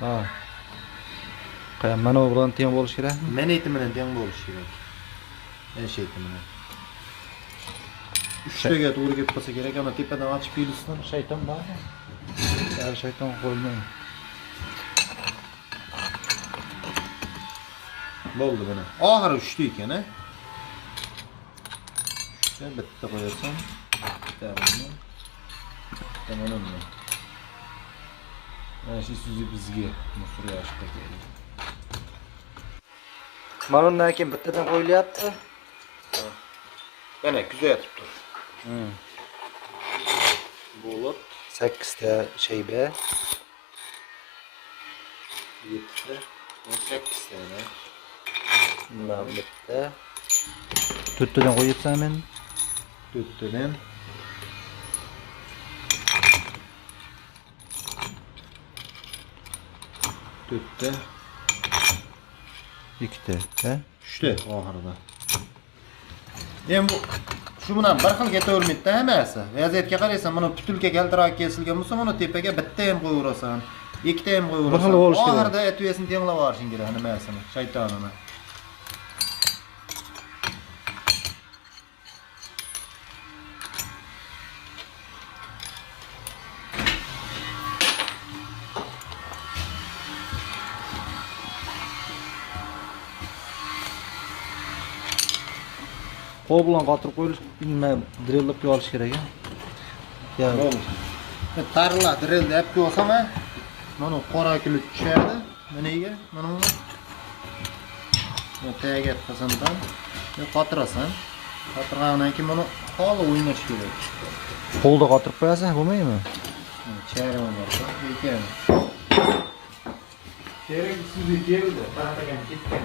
Ha. Qayam mana bu bilan teng bo'lish kerak. Men eti bilan teng bo'lish kerak. Esh eti bilan. 3 taga to'g'ri kelib qolsa kerak, ana tepadan ochib kelishsin, shayton bormi? Yar shayton qo'ymang. Bo'ldi buni. Oxiri 3 ta ekan, a? 3 ta bitta qo'yasan. Bitta buni. Bitta mana buni. Mana shu suzi bizga musur yashib kerak. Mana undan keyin bittadan qo'yilyapti. Mana kuzatib tur. Bo'lib 8 ta shayba. 7 ta, 8 ta. Bundan bitta. 4 tadan qo'yibsan men. 4 tadan. To'rtta, 2 ta, ha? 3 ta oxirida. Endi bu shu bilan bir xil ketavermaydi-da hammasi. Vaziyatga qaraysan, mana putulka kaltaroq kesilgan bo'lsa, mana tepaga bitta ham qo'yaverasan, ikkita ham qo'yaverasan. Bir xil bo'lishi kerak. Oxirida etvesini tenglab olishing kerak nimasini, shaytonini. Qo'l bilan qotirib qo'yilish, nima drillab olish kerak a? Ya, Tarla drill deb qo'ysam, mana qora kulut tushadi. Nimaga? Mana buni. Tagiga qilsandan, qotirasan. Qotirgandan keyin buni holi o'ynash kerak. qo'lda qotirib qo'yasiz, bo'lmaydimi? Chayron borsa, ekan. Kerak sizga keldi, qaratagan ketgan.